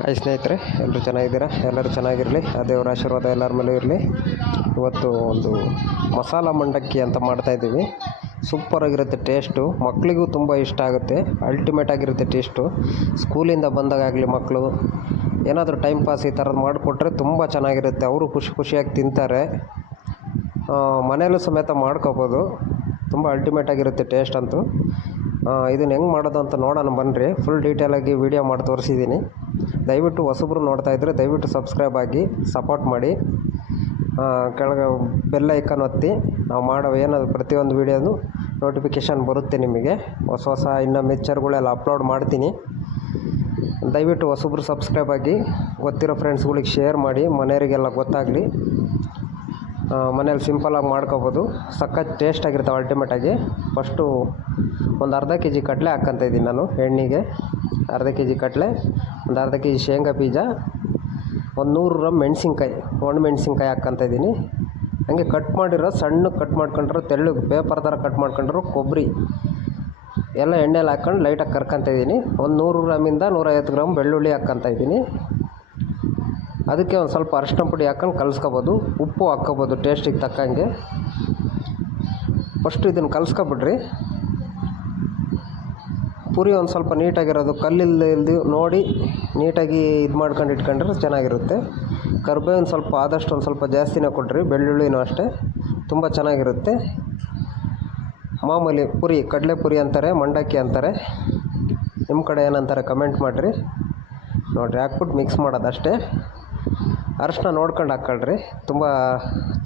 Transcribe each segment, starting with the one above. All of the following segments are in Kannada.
ಹಾಯ್ ಸ್ನೇಹಿತರೆ, ಎಲ್ಲರೂ ಚೆನ್ನಾಗಿದ್ದೀರಾ? ಎಲ್ಲರೂ ಚೆನ್ನಾಗಿರಲಿ, ಆ ದೇವರ ಆಶೀರ್ವಾದ ಎಲ್ಲರ ಮೇಲೂ ಇರಲಿ. ಇವತ್ತು ಒಂದು ಮಸಾಲ ಮಂಡಕ್ಕಿ ಅಂತ ಮಾಡ್ತಾಯಿದ್ದೀವಿ. ಸೂಪರಾಗಿರುತ್ತೆ ಟೇಸ್ಟು, ಮಕ್ಕಳಿಗೂ ತುಂಬ ಇಷ್ಟ ಆಗುತ್ತೆ. ಅಲ್ಟಿಮೇಟ್ ಆಗಿರುತ್ತೆ ಟೇಸ್ಟು. ಸ್ಕೂಲಿಂದ ಬಂದಾಗಲಿ ಮಕ್ಕಳು ಏನಾದರೂ ಟೈಮ್ ಪಾಸ್ ಈ ಥರದ್ದು ಮಾಡಿಕೊಟ್ರೆ ತುಂಬ ಚೆನ್ನಾಗಿರುತ್ತೆ. ಅವರು ಖುಷಿಯಾಗಿ ತಿಂತಾರೆ. ಮನೆಯಲ್ಲೂ ಸಮೇತ ಮಾಡ್ಕೋಬೋದು. ತುಂಬ ಅಲ್ಟಿಮೇಟ್ ಆಗಿರುತ್ತೆ ಟೇಸ್ಟ್ ಅಂತೂ. ಇದನ್ನು ಹೆಂಗೆ ಮಾಡೋದು ಅಂತ ನೋಡೋಣ ಬನ್ನಿರಿ. ಫುಲ್ ಡೀಟೇಲಾಗಿ ವೀಡಿಯೋ ಮಾಡಿ ತೋರಿಸಿದ್ದೀನಿ. ದಯವಿಟ್ಟು ಹೊಸಬ್ರು ನೋಡ್ತಾಯಿದ್ರೆ ದಯವಿಟ್ಟು ಸಬ್ಸ್ಕ್ರೈಬ್ ಆಗಿ ಸಪೋರ್ಟ್ ಮಾಡಿ. ಕೆಳಗೆ ಬೆಲ್ ಐಕಾನ್ ಒತ್ತಿ. ನಾವು ಮಾಡೋ ಏನಾದರೂ ಪ್ರತಿಯೊಂದು ವೀಡಿಯೋದು ನೋಟಿಫಿಕೇಷನ್ ಬರುತ್ತೆ ನಿಮಗೆ. ಹೊಸ ಇನ್ನೂ ಮಿಕ್ಚರ್ಗಳೆಲ್ಲ ಅಪ್ಲೋಡ್ ಮಾಡ್ತೀನಿ. ದಯವಿಟ್ಟು ಹೊಸಬ್ರು ಸಬ್ಸ್ಕ್ರೈಬ್ ಆಗಿ, ಗೊತ್ತಿರೋ ಫ್ರೆಂಡ್ಸ್ಗಳಿಗೆ ಶೇರ್ ಮಾಡಿ, ಮನೆಯವರಿಗೆಲ್ಲ ಗೊತ್ತಾಗಲಿ. ಮನೇಲಿ ಸಿಂಪಲಾಗಿ ಮಾಡ್ಕೋಬೋದು. ಸಖತ್ ಟೇಸ್ಟಾಗಿರ್ತಾವೆ ಅಲ್ಟಿಮೇಟಾಗಿ. ಫಸ್ಟು ಒಂದು ಅರ್ಧ ಕೆ ಜಿ ಕಡಲೆ ಹಾಕ್ಕೊಂತ ಇದ್ದೀನಿ ನಾನು ಎಣ್ಣೆಗೆ. ಅರ್ಧ ಕೆ ಜಿ ಕಡಲೆ, ಒಂದು ಅರ್ಧ ಕೆ ಜಿ ಶೇಂಗಾ ಬೀಜ, ಒಂದು 100 ಗ್ರಾಮ್ ಮೆಣಸಿನ್ಕಾಯಿ, ಒಣ ಮೆಣಸಿನ್ಕಾಯಿ ಹಾಕ್ಕೊಂತ ಇದ್ದೀನಿ. ಹಾಗೆ ಕಟ್ ಮಾಡಿರೋ ಸಣ್ಣಗೆ ಕಟ್ ಮಾಡ್ಕೊಂಡ್ರೆ, ತೆಳ್ಳಗೆ ಪೇಪರ್ ಥರ ಕಟ್ ಮಾಡ್ಕೊಂಡ್ರು ಕೊಬ್ಬರಿ ಎಲ್ಲ ಎಣ್ಣೆಲಿ ಹಾಕ್ಕೊಂಡು ಲೈಟಾಗಿ ಕರ್ಕೊತ ಇದ್ದೀನಿ. ಒಂದು 100 ಗ್ರಾಮಿಂದ 150 ಗ್ರಾಮ್ ಬೆಳ್ಳುಳ್ಳಿ ಹಾಕ್ಕೊಂತ ಇದ್ದೀನಿ. ಅದಕ್ಕೆ ಒಂದು ಸ್ವಲ್ಪ ಅರಿಶಿನ ಪುಡಿ ಹಾಕ್ಕೊಂಡು ಕಲಿಸ್ಕೊಬೋದು. ಉಪ್ಪು ಹಾಕ್ಕೊಬೋದು ಟೇಸ್ಟಿಗೆ ತಕ್ಕಂಗೆ. ಫಸ್ಟು ಇದನ್ನು ಕಲಿಸ್ಕೊಬಿಡ್ರಿ. ಪುರಿ ಒಂದು ಸ್ವಲ್ಪ ನೀಟಾಗಿರೋದು, ಕಲ್ಲಿಲ್ದು ನೋಡಿ ನೀಟಾಗಿ ಇದು ಮಾಡ್ಕೊಂಡು ಇಟ್ಕೊಂಡ್ರೆ ಚೆನ್ನಾಗಿರುತ್ತೆ. ಕರ್ಬೇವಿನ ಸ್ವಲ್ಪ ಆದಷ್ಟು ಒಂದು ಸ್ವಲ್ಪ ಜಾಸ್ತಿನೇ ಕೊಡ್ರಿ. ಬೆಳ್ಳುಳ್ಳಿನೂ ಅಷ್ಟೇ, ತುಂಬ ಚೆನ್ನಾಗಿರುತ್ತೆ. ಮಾಮೂಲಿ ಪುರಿ, ಕಡಲೆ ಪುರಿ ಅಂತಾರೆ, ಮಂಡಕ್ಕಿ ಅಂತಾರೆ. ನಿಮ್ಮ ಕಡೆ ಏನಂತಾರೆ ಕಮೆಂಟ್ ಮಾಡಿರಿ. ನೋಡಿರಿ, ಹಾಕ್ಬಿಟ್ಟು ಮಿಕ್ಸ್ ಮಾಡೋದು ಅಷ್ಟೇ. ಅರಿಶಿನ ನೋಡ್ಕೊಂಡು ಹಾಕ್ಕೊಳ್ರಿ. ತುಂಬ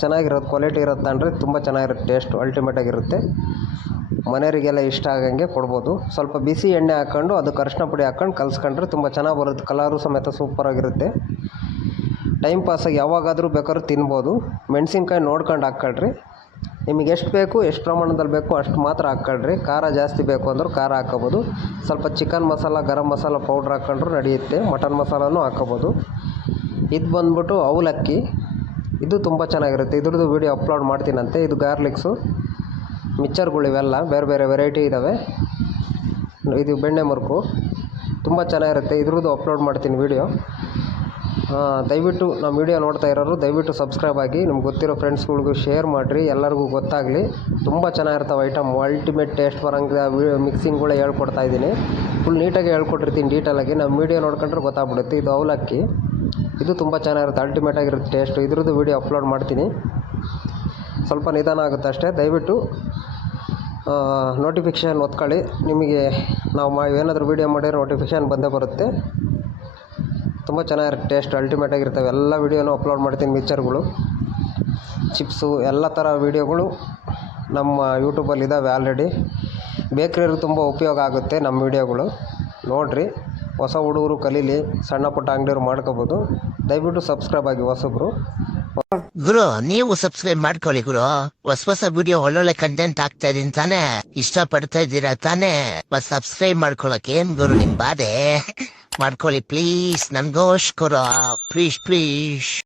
ಚೆನ್ನಾಗಿರೋದು, ಕ್ವಾಲಿಟಿ ಇರೋದು ತಗೊಂಡ್ರೆ ತುಂಬ ಚೆನ್ನಾಗಿರುತ್ತೆ. ಟೇಸ್ಟು ಅಲ್ಟಿಮೇಟಾಗಿರುತ್ತೆ. ಮನೆಯವರಿಗೆಲ್ಲ ಇಷ್ಟ ಆಗಂಗೆ ಕೊಡ್ಬೋದು. ಸ್ವಲ್ಪ ಬಿಸಿ ಎಣ್ಣೆ ಹಾಕ್ಕೊಂಡು ಅದಕ್ಕೆ ಅರಿಶಿನ ಪುಡಿ ಹಾಕ್ಕೊಂಡು ಕಲಿಸ್ಕೊಂಡ್ರೆ ತುಂಬ ಚೆನ್ನಾಗಿ ಬರುತ್ತೆ. ಕಲರು ಸಮೇತ ಸೂಪರಾಗಿರುತ್ತೆ. ಟೈಮ್ ಪಾಸಾಗಿ ಯಾವಾಗಾದರೂ ಬೇಕಾದ್ರೂ ತಿನ್ಬೋದು. ಮೆಣಸಿನ್ಕಾಯಿ ನೋಡ್ಕೊಂಡು ಹಾಕ್ಕೊಳ್ರಿ. ನಿಮಗೆ ಎಷ್ಟು ಬೇಕು, ಎಷ್ಟು ಪ್ರಮಾಣದಲ್ಲಿ ಬೇಕು ಅಷ್ಟು ಮಾತ್ರ ಹಾಕ್ಕೊಳ್ರಿ. ಖಾರ ಜಾಸ್ತಿ ಬೇಕು ಅಂದರೂ ಖಾರ ಹಾಕ್ಕೋಬೋದು. ಸ್ವಲ್ಪ ಚಿಕನ್ ಮಸಾಲ, ಗರಂ ಮಸಾಲ ಪೌಡ್ರ್ ಹಾಕ್ಕೊಂಡ್ರೂ ನಡೆಯುತ್ತೆ. ಮಟನ್ ಮಸಾಲನೂ ಹಾಕ್ಕೋಬೋದು. ಇದು ಬಂದ್ಬಿಟ್ಟು ಅವಲಕ್ಕಿ. ಇದು ತುಂಬ ಚೆನ್ನಾಗಿರುತ್ತೆ. ಇದ್ರದ್ದು ವೀಡಿಯೋ ಅಪ್ಲೋಡ್ ಮಾಡ್ತೀನಂತೆ. ಇದು ಗಾರ್ಲಿಕ್ಸು, ಮಿಕ್ಚರ್ಗಳು ಇವೆಲ್ಲ ಬೇರೆ ಬೇರೆ ವೆರೈಟಿ ಇದ್ದಾವೆ. ಇದು ಬೆಣ್ಣೆ ಮುರುಕು ತುಂಬ ಚೆನ್ನಾಗಿರುತ್ತೆ. ಇದ್ರದ್ದು ಅಪ್ಲೋಡ್ ಮಾಡ್ತೀನಿ ವೀಡಿಯೋ. ದಯವಿಟ್ಟು ನಮ್ಮ ವೀಡಿಯೋ ನೋಡ್ತಾ ಇರೋರು ದಯವಿಟ್ಟು ಸಬ್ಸ್ಕ್ರೈಬ್ ಆಗಿ, ನಿಮ್ಗೆ ಗೊತ್ತಿರೋ ಫ್ರೆಂಡ್ಸ್ಗಳಿಗೂ ಶೇರ್ ಮಾಡಿರಿ, ಎಲ್ಲರಿಗೂ ಗೊತ್ತಾಗಲಿ. ತುಂಬ ಚೆನ್ನಾಗಿರ್ತವೆ ಐಟಮ್. ಅಲ್ಟಿಮೇಟ್ ಟೇಸ್ಟ್ ಬರೋಂಗೆ ಮಿಕ್ಸಿಂಗ್ಗಳೇ ಹೇಳ್ಕೊಡ್ತಾ ಇದ್ದೀನಿ. ಫುಲ್ ನೀಟಾಗಿ ಹೇಳ್ಕೊಟ್ಟಿರ್ತೀನಿ ಡೀಟೇಲಾಗಿ. ನಮ್ಮ ವೀಡಿಯೋ ನೋಡ್ಕೊಂಡ್ರೆ ಗೊತ್ತಾಗ್ಬಿಡುತ್ತೆ. ಇದು ಅವಲಕ್ಕಿ. ಇದು ತುಂಬ ಚೆನ್ನಾಗಿರುತ್ತೆ, ಅಲ್ಟಿಮೇಟಾಗಿರುತ್ತೆ ಟೇಸ್ಟು. ಇದ್ರದ್ದು ವೀಡಿಯೋ ಅಪ್ಲೋಡ್ ಮಾಡ್ತೀನಿ. ಸ್ವಲ್ಪ ನಿಧಾನ ಆಗುತ್ತೆ ಅಷ್ಟೇ. ದಯವಿಟ್ಟು ನೋಟಿಫಿಕೇಷನ್ ಒತ್ಕೊಳ್ಳಿ. ನಿಮಗೆ ನಾವು ಏನಾದರೂ ವೀಡಿಯೋ ಮಾಡಿದ್ರೆ ನೋಟಿಫಿಕೇಷನ್ ಬಂದೇ ಬರುತ್ತೆ. ತುಂಬ ಚೆನ್ನಾಗಿರುತ್ತೆ ಟೇಸ್ಟ್, ಅಲ್ಟಿಮೇಟಾಗಿರ್ತವೆ. ಎಲ್ಲ ವೀಡಿಯೋನೂ ಅಪ್ಲೋಡ್ ಮಾಡ್ತೀನಿ. ಮಿಕ್ಚರ್ಗಳು, ಚಿಪ್ಸು, ಎಲ್ಲ ಥರ ವೀಡಿಯೋಗಳು ನಮ್ಮ ಯೂಟ್ಯೂಬಲ್ಲಿ ಇದ್ದಾವೆ ಆಲ್ರೆಡಿ. ಬೇಕ್ರಿಯವ್ರಿಗೆ ತುಂಬ ಉಪಯೋಗ ಆಗುತ್ತೆ ನಮ್ಮ ವೀಡಿಯೋಗಳು. ನೋಡಿರಿ, ಹೊಸ ಹುಡುಗರು ಕಲೀಲಿ, ಸಣ್ಣ ಪುಟ್ಟ ಅಂಗಡಿಯವ್ರು ಮಾಡ್ಕೋಬೋದು. ದಯವಿಟ್ಟು ಸಬ್ಸ್ಕ್ರೈಬ್ ಆಗಿ ಹೊಸಬ್ರು. ಗುರು, ನೀವು ಸಬ್ಸ್ಕ್ರೈಬ್ ಮಾಡ್ಕೊಳ್ಳಿ ಗುರು. ಹೊಸ ವಿಡಿಯೋ ಒಳ್ಳೊಳ್ಳೆ ಕಂಟೆಂಟ್ ಆಗ್ತಾ ಇದೀನಿ ತಾನೇ, ಇಷ್ಟಪಡ್ತಾ ಇದ್ದೀರಾ ತಾನೇ? ಸಬ್ಸ್ಕ್ರೈಬ್ ಮಾಡ್ಕೊಳಕ್ಕೆ ಏನ್ ಗುರು ನಿಮ್ ಬಾಧೆ? ಮಾಡ್ಕೊಳ್ಳಿ ಪ್ಲೀಸ್, ನನ್ಗೋಸ್ಕರ ಪ್ಲೀಸ್.